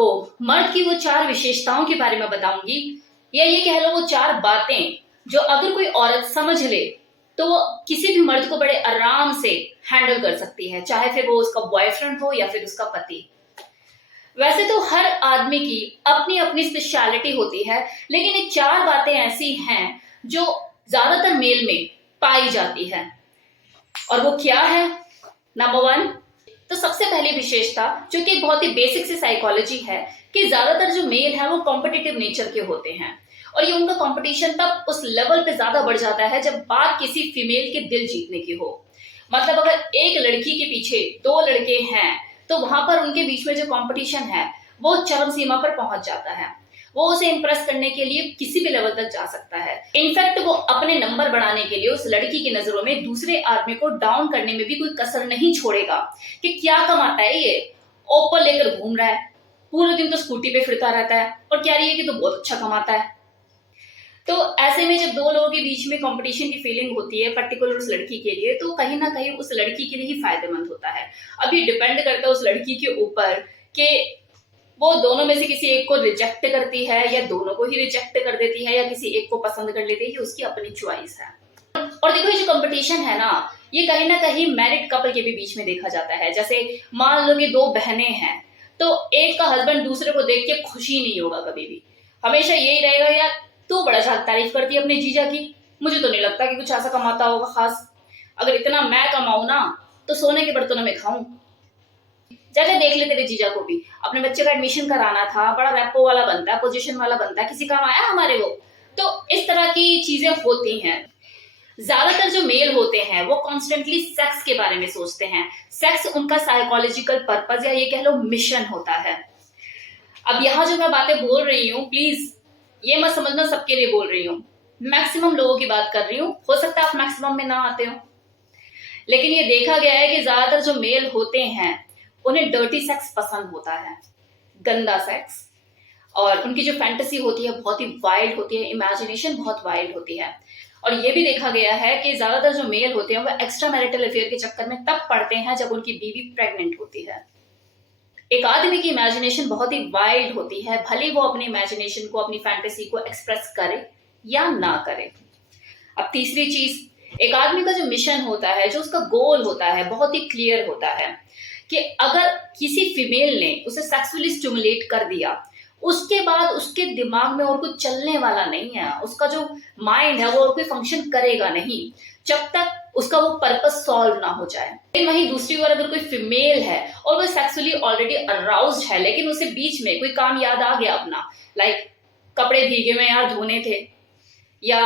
आपको मर्द की वो 4 विशेषताओं के बारे में बताऊंगी, या ये कह लो वो 4 बातें जो अगर कोई औरत समझ ले तो वो किसी भी मर्द को बड़े आराम से हैंडल कर सकती है, चाहे फिर वो उसका बॉयफ्रेंड हो या फिर उसका पति। वैसे तो हर आदमी की अपनी अपनी स्पेशलिटी होती है, लेकिन ये 4 बातें ऐसी हैं जो ज्यादातर मेल में पाई जाती है। और वो क्या है? नंबर 1, तो सबसे पहली विशेषता जो कि बहुत ही बेसिक सी साइकोलॉजी है कि ज्यादातर जो मेल है वो कॉम्पिटिटिव नेचर के होते हैं, और ये उनका कंपटीशन तब उस लेवल पे ज्यादा बढ़ जाता है जब बात किसी फीमेल के दिल जीतने की हो। मतलब अगर एक लड़की के पीछे 2 लड़के हैं तो वहां पर उनके बीच में जो कंपटीशन है वो चरम सीमा पर पहुंच जाता है। वो उसे इंप्रेस करने के लिए किसी भी लेवल तक जा सकता है। इनफैक्ट वो अपने नंबर बढ़ाने के लिए उस लड़की की नजरों में दूसरे आदमी को डाउन करने में भी कोई कसर नहीं छोड़ेगा कि क्या कमाता है ये, ओप्पो लेकर घूम रहा है, पूरे दिन तो स्कूटी पे फिरता रहता है, और कह रही है कि तो बहुत अच्छा कमाता है। तो ऐसे में जब 2 लोगों के बीच में कंपटीशन की फीलिंग होती है पर्टिकुलर उस लड़की के लिए, तो कहीं ना कहीं उस लड़की के लिए ही फायदेमंद होता है। अब ये डिपेंड करता है उस लड़की के ऊपर कि वो दोनों में से किसी एक को रिजेक्ट करती है या दोनों को ही रिजेक्ट कर देती है या किसी एक को पसंद कर लेती है, ये उसकी अपनी चॉइस है। और देखो, ये जो कंपटीशन है ना, ये कहीं ना कहीं मैरिड कपल के भी बीच में देखा जाता है। जैसे मान लो कि 2 बहनें हैं, तो एक का हस्बैंड दूसरे को देख के खुशी नहीं होगा कभी भी, हमेशा यही रहेगा यार तू बड़ा ज्यादा तारीफ करती है अपने जीजा की, मुझे तो नहीं लगता कि कुछ ऐसा कमाता होगा खास, अगर इतना मैं कमाऊं ना तो सोने के बर्तनों में खाऊं। जगह देख ले तेरे जीजा को भी, अपने बच्चे का एडमिशन कराना था, बड़ा रेपो वाला बनता है, पोजीशन वाला बनता है, किसी काम आया हमारे वो। तो इस तरह की चीजें होती हैं। ज्यादातर जो मेल होते हैं वो कॉन्स्टेंटली सेक्स के बारे में सोचते हैं। सेक्स उनका साइकोलॉजिकल पर्पज या ये कह लो मिशन होता है। अब यहाँ जो मैं बातें बोल रही हूँ, प्लीज ये मत समझना सबके लिए बोल रही हूँ, मैक्सिमम लोगों की बात कर रही हूँ। हो सकता है आप मैक्सिमम में ना आते हो, लेकिन ये देखा गया है कि ज्यादातर जो मेल होते हैं उन्हें डर्टी सेक्स पसंद होता है, गंदा सेक्स। और उनकी जो फैंटेसी होती है बहुत ही वाइल्ड होती है, इमेजिनेशन बहुत वाइल्ड होती है। और ये भी देखा गया है कि ज्यादातर जो मेल होते हैं वो एक्स्ट्रा मैरिटल अफेयर के चक्कर में तब पड़ते हैं जब उनकी बीवी प्रेग्नेंट होती है। एक आदमी की इमेजिनेशन बहुत ही वाइल्ड होती है, भले वो अपनी इमेजिनेशन को, अपनी फैंटेसी को एक्सप्रेस करे या ना करे। अब तीसरी चीज, एक आदमी का जो मिशन होता है, जो उसका गोल होता है, बहुत ही क्लियर होता है कि अगर किसी फीमेल ने उसे सेक्सुअली स्टिमुलेट कर दिया, उसके बाद उसके दिमाग में और कुछ चलने वाला नहीं है, उसका जो माइंड है वो और कोई फंक्शन करेगा नहीं जब तक उसका वो पर्पस सॉल्व ना हो जाए। लेकिन वहीं दूसरी ओर अगर कोई फीमेल है और वो सेक्सुअली ऑलरेडी अराउज्ड है, लेकिन उसे बीच में कोई काम याद आ गया अपना, लाइक कपड़े भीगे हुए यार धोने थे, या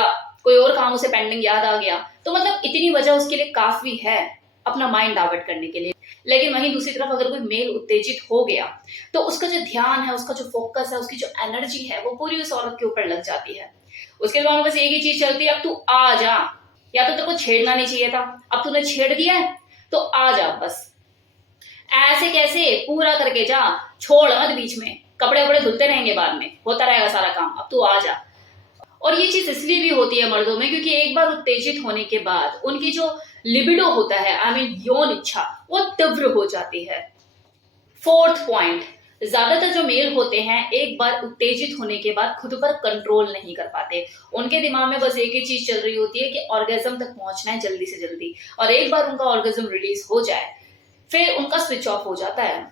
कोई और काम उसे पेंडिंग याद आ गया, तो मतलब इतनी वजह उसके लिए काफी है अपना माइंड डाइवर्ट करने के लिए। लेकिन वहीं दूसरी तरफ अगर कोई मेल उत्तेजित हो गया तो उसका जो ध्यान है, उसका जो फोकस है, उसकी जो एनर्जी है वो पूरी उस औरत के ऊपर लग जाती है। उसके दिमाग में बस एक ही चीज चलती है, अब तू आ जा, या तो तेरे को छेड़ना नहीं चाहिए था, अब तूने छेड़ दिया है तो आ जा, बस ऐसे कैसे पूरा करके जा, छोड़ मत बीच में, कपड़े वपड़े धुलते रहेंगे, बाद में होता रहेगा सारा काम, अब तू आ जा। और ये चीज इसलिए भी होती है मर्दों में क्योंकि एक बार उत्तेजित होने के बाद उनकी जो लिबिडो होता है, आई मीन यौन इच्छा, वो तीव्र हो जाती है। 4th पॉइंट, ज्यादातर जो मेल होते हैं एक बार उत्तेजित होने के बाद खुद पर कंट्रोल नहीं कर पाते। उनके दिमाग में बस एक ही चीज चल रही होती है कि ऑर्गेजम तक पहुंचना है जल्दी से जल्दी, और एक बार उनका ऑर्गेजम रिलीज हो जाए फिर उनका स्विच ऑफ हो जाता है।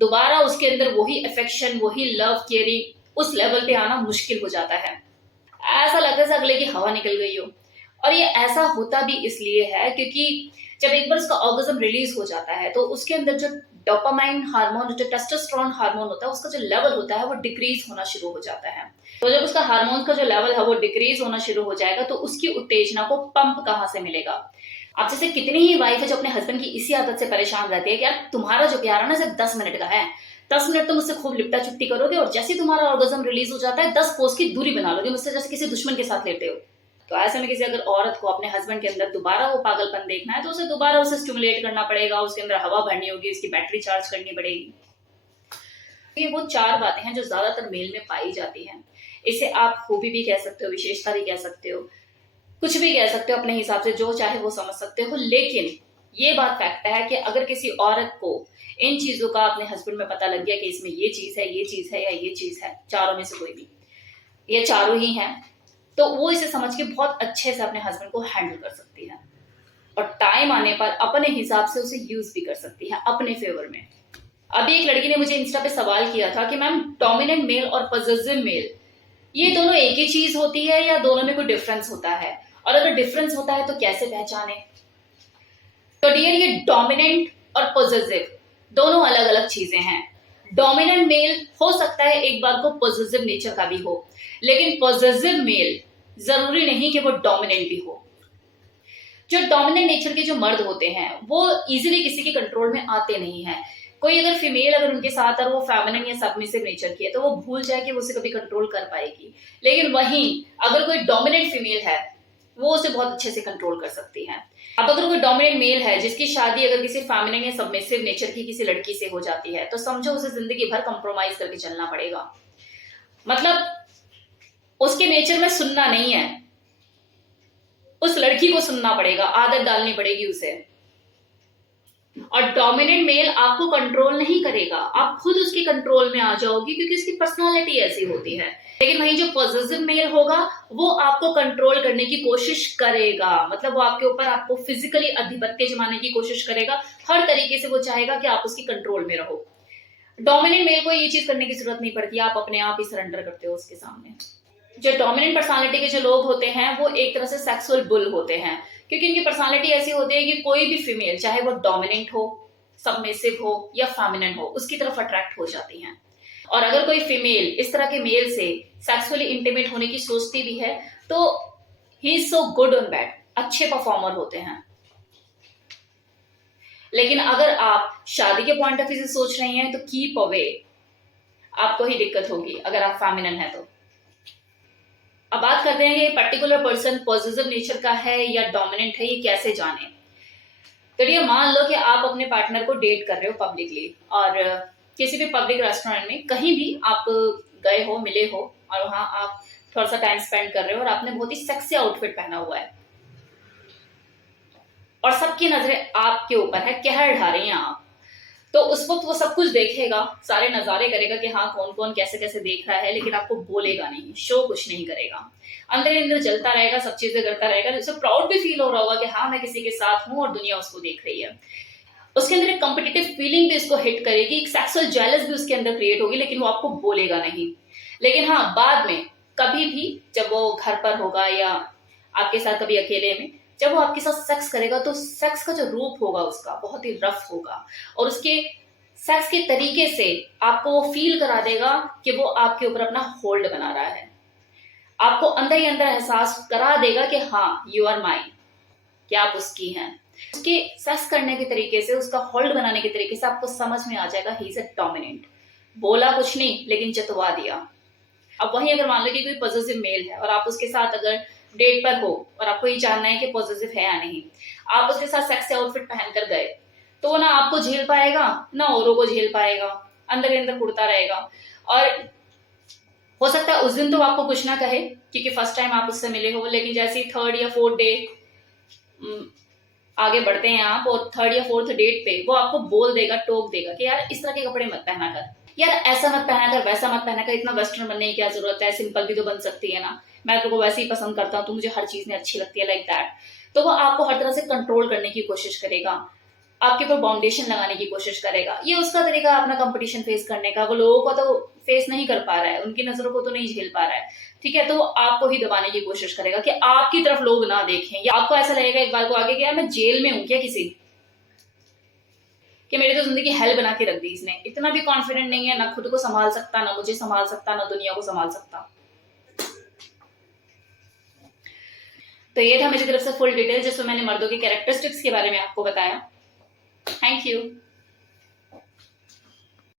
दोबारा उसके अंदर वही अफेक्शन, वही लव, केयरिंग उस लेवल पे आना मुश्किल हो जाता है। ऐसा लगता है अगले की हवा निकल गई हो। और ये ऐसा होता भी इसलिए है क्योंकि जब एक बार उसका ऑर्गेजम रिलीज हो जाता है तो उसके अंदर जो डोपामाइन हार्मोन, जो टेस्टोस्टेरोन हार्मोन होता है, उसका जो लेवल होता है वो डिक्रीज होना शुरू हो जाता है। तो जब उसका हार्मोन का जो लेवल है वो डिक्रीज होना शुरू हो जाएगा तो उसकी उत्तेजना को पंप कहाँ से मिलेगा? अब जैसे कितनी ही वाइफ है जो अपने हस्बैंड की इसी आदत से परेशान रहती है कि यार तुम्हारा जो प्यार है ना सिर्फ 10 मिनट का है, 10 मिनट तो मुझसे खूब लिपटा चुट्टी करोगे और जैसे तुम्हारा ऑर्गेजम रिलीज हो जाता है 10 कोस की दूरी बना लोगे मुझसे, जैसे किसी दुश्मन के साथ लेते हो। तो ऐसे में किसी अगर औरत को अपने हस्बैंड के अंदर दोबारा वो पागलपन देखना है तो उसे दोबारा उसे स्टिमुलेट करना पड़ेगा, उसके अंदर हवा भरनी होगी, उसकी बैटरी चार्ज करनी पड़ेगी। ये वो 4 बातें हैं जो ज्यादातर मेल में पाई जाती हैं। इसे आप खूबी भी कह सकते हो, विशेषता भी कह सकते हो, कुछ भी कह सकते हो, अपने हिसाब से जो चाहे वो समझ सकते हो। लेकिन ये बात फैक्ट है कि अगर किसी औरत को इन चीजों का अपने हस्बैंड में पता लग गया कि इसमें ये चीज है, ये चीज है या ये चीज है, चारों में से कोई भी, ये चारों ही हैं, तो वो इसे समझ के बहुत अच्छे से अपने हस्बैंड को हैंडल कर सकती है और टाइम आने पर अपने हिसाब से उसे यूज भी कर सकती है अपने फेवर में। अभी एक लड़की ने मुझे इंस्टा पे सवाल किया था कि मैम डोमिनेंट मेल और पॉसेसिव मेल ये दोनों एक ही चीज होती है या दोनों में कोई डिफरेंस होता है, और अगर डिफरेंस होता है तो कैसे पहचाने। तो डियर, ये डोमिनेंट और पॉसेसिव दोनों अलग अलग चीजें हैं। डोमिनेंट मेल हो सकता है एक बार को पॉसेसिव नेचर का भी हो, लेकिन पॉसेसिव मेल जरूरी नहीं कि वो डोमिनेंट भी हो। जो डोमिनेंट नेचर के जो मर्द होते हैं वो इजीली किसी के कंट्रोल में आते नहीं है। कोई अगर फीमेल अगर उनके साथ और वो फेमिनिन या सबमिसिव नेचर की है तो वो भूल जाए कि वो उसे कभी कंट्रोल कर पाएगी, लेकिन वहीं अगर कोई डोमिनेंट फीमेल है वो उसे बहुत अच्छे से कंट्रोल कर सकती है। अब अगर कोई डोमिनेंट मेल है जिसकी शादी अगर किसी फेमिनिन या सबमिसिव नेचर की किसी लड़की से हो जाती है तो समझो उसे जिंदगी भर कंप्रोमाइज करके चलना पड़ेगा। मतलब उसके नेचर में सुनना नहीं है, उस लड़की को सुनना पड़ेगा, आदत डालनी पड़ेगी उसे। और डोमिनेंट मेल आपको कंट्रोल नहीं करेगा, आप खुद उसके कंट्रोल में आ जाओगी क्योंकि उसकी पर्सनालिटी ऐसी होती है। लेकिन वहीं जो पॉसेसिव मेल होगा वो आपको कंट्रोल करने की कोशिश करेगा, मतलब वो आपके ऊपर आपको फिजिकली आधिपत्य जमाने की कोशिश करेगा, हर तरीके से वो चाहेगा कि आप उसकी कंट्रोल में रहो। डोमिनेंट मेल को ये चीज करने की जरूरत नहीं पड़ती, आप अपने आप ही सरेंडर करते हो उसके सामने। जो डोमिनेंट पर्सनालिटी के जो लोग होते हैं वो एक तरह से सेक्सुअल बुल होते हैं, क्योंकि इनकी पर्सनालिटी ऐसी होती है कि कोई भी फीमेल चाहे वो डोमिनेंट हो, सबमिसिव हो या फेमिनिन हो उसकी तरफ अट्रैक्ट हो जाती हैं। और अगर कोई फीमेल इस तरह के मेल से सेक्सुअली इंटीमेट होने की सोचती भी है तो he is so good on bad, अच्छे परफॉर्मर होते हैं। लेकिन अगर आप शादी के पॉइंट ऑफ व्यू से सोच रही हैं तो कीप अवे, आपको ही दिक्कत होगी अगर आप फेमिनिन है तो। अब बात करते हैं कि पर्टिकुलर पर्सन पॉजिटिव नेचर का है या डोमिनेंट है, ये कैसे जाने। तो ये मान लो कि आप अपने पार्टनर को डेट कर रहे हो पब्लिकली और किसी भी पब्लिक रेस्टोरेंट में कहीं भी आप गए हो, मिले हो और वहां आप थोड़ा सा टाइम स्पेंड कर रहे हो और आपने बहुत ही सेक्सी आउटफिट पहना हुआ है और सबकी नजरें आपके ऊपर है, कहर ढा रही हैं आप, तो उस वक्त वो सब कुछ देखेगा, सारे नजारे करेगा कि हाँ कौन कौन कैसे कैसे देख रहा है, लेकिन आपको बोलेगा नहीं, शो कुछ नहीं करेगा, अंदर ही अंदर जलता रहेगा, सब चीजें करता रहेगा, उसे प्राउड भी फील हो रहा होगा कि हाँ मैं किसी के साथ हूँ और दुनिया उसको देख रही है। उसके अंदर एक कॉम्पिटिटिव फीलिंग भी उसको हिट करेगी, एक सेक्सुअल जेलस भी उसके अंदर क्रिएट होगी, लेकिन वो आपको बोलेगा नहीं। लेकिन हाँ बाद में कभी भी जब वो घर पर होगा या आपके साथ कभी अकेले में जब वो आपके साथ सेक्स करेगा तो सेक्स का जो रूप होगा उसका बहुत ही रफ होगा और उसके सेक्स के तरीके से आपको वो फील करा देगा कि वो आपके ऊपर अपना होल्ड बना रहा है, आपको अंदर ही अंदर एहसास करा देगा कि हाँ यू आर माइन, कि आप उसकी हैं। उसके सेक्स करने के तरीके से, उसका होल्ड बनाने के तरीके से आपको समझ में आ जाएगा ही इज अ डोमिनेंट। बोला कुछ नहीं लेकिन जतवा दिया। अब वही अगर मान लो कि कोई पॉजिटिव मेल है और आप उसके साथ अगर डेट पर हो और आपको ये जानना है कि पॉजिटिव है या नहीं, आप उसके साथ सेक्सी आउटफिट पहनकर गए तो ना आपको झेल पाएगा ना औरों को झेल पाएगा, अंदर ही अंदर कुड़ता रहेगा। और हो सकता है उस दिन तो आपको कुछ ना कहे क्योंकि फर्स्ट टाइम आप उससे मिले हो, लेकिन जैसे ही थर्ड या फोर्थ डे आगे बढ़ते हैं आप और थर्ड या फोर्थ डेट पे वो आपको बोल देगा, टोक देगा कि यार इस तरह के कपड़े मत पहना कर, यार ऐसा मत पहना कर, वैसा मत पहना कर, इतना वेस्टर्न बनने की क्या जरूरत है, सिंपल भी तो बन सकती है ना, मैं तो वैसे ही पसंद करता हूँ, तो मुझे हर चीज में अच्छी लगती है, लाइक दैट। तो वो आपको हर तरह से कंट्रोल करने की कोशिश करेगा, आपके ऊपर बाउंडेशन लगाने की कोशिश करेगा। ये उसका तरीका अपना कंपटीशन फेस करने का, वो लोगों को तो फेस नहीं कर पा रहा है, उनकी नजरों को तो नहीं झेल पा रहा है, ठीक है, तो वो आपको ही दबाने की कोशिश करेगा कि आपकी तरफ लोग ना देखें, या आपको ऐसा लगेगा एक बार को आगे क्या मैं जेल में हूं क्या किसी, कि मेरी तो जिंदगी हेल बना के रख दी इसने, इतना भी कॉन्फिडेंट नहीं है, ना खुद को संभाल सकता, ना मुझे संभाल सकता, ना दुनिया को संभाल सकता। तो ये था मेरी तरफ से फुल डिटेल जिसमें मैंने मर्दों के कैरेक्टरिस्टिक्स के बारे में आपको बताया। Thank you.